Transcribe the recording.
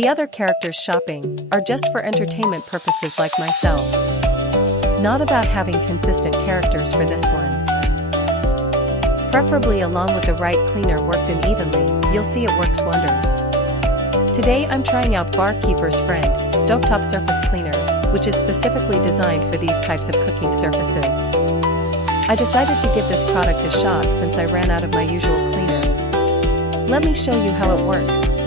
The other characters shopping are just for entertainment purposes like myself. Not about having consistent characters for this one. Preferably along with the right cleaner worked in evenly, you'll see it works wonders. Today I'm trying out Barkeeper's Friend Stovetop Surface Cleaner, which is specifically designed for these types of cooking surfaces. I decided to give this product a shot since I ran out of my usual cleaner. Let me show you how it works.